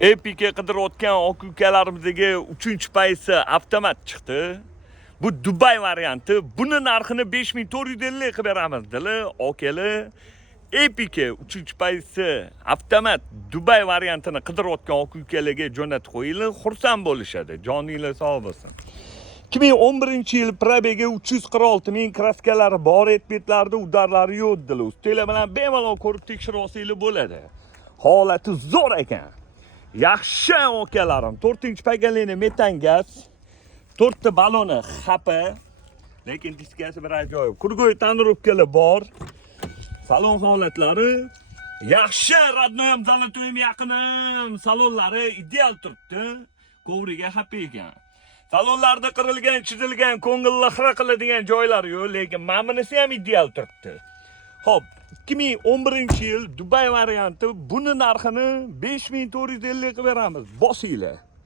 Epic'e qidirayotgan oq ukalarimizga 3-paysi avtomat chiqdi. Bu Dubai varianti. Buni narxini 5450 qilib beramiz, dili, okeli. Epic'e 3-paysi avtomat Dubai variantini qidirayotgan oq ukalarga jo'natib qo'yinglar, xursand bo'lishadi. Joninglar sog' bo'lsin. 2011-yil probegi 346 ming kraskalari bor, etbetlarida udarlari yo'q, dili. Ustinglar bilan bemalol ko'rib tekshirib olsanglar bo'ladi. Holati zo'r ekan. Yaxshi okalarim, 4-pagalini metan gaz, 4 ta baloni xapa, lekin diskasi bir ajoyib. Kurgoy tonirovkalar bor. Salon holatlari yaxshi, radnoyam zalotoyim yaqinim. Salonlari ideal turibdi. Kovriga xapa ekan. Salonlarda qirilgan, chizilgan, ko'ngilni xira qiladigan joylari yo'q, lekin ma'minisi ham ideal turibdi. Xo'p, 2011-yil Dubai varianti, buni narxini 5450 qilib beramiz. Bosinglar.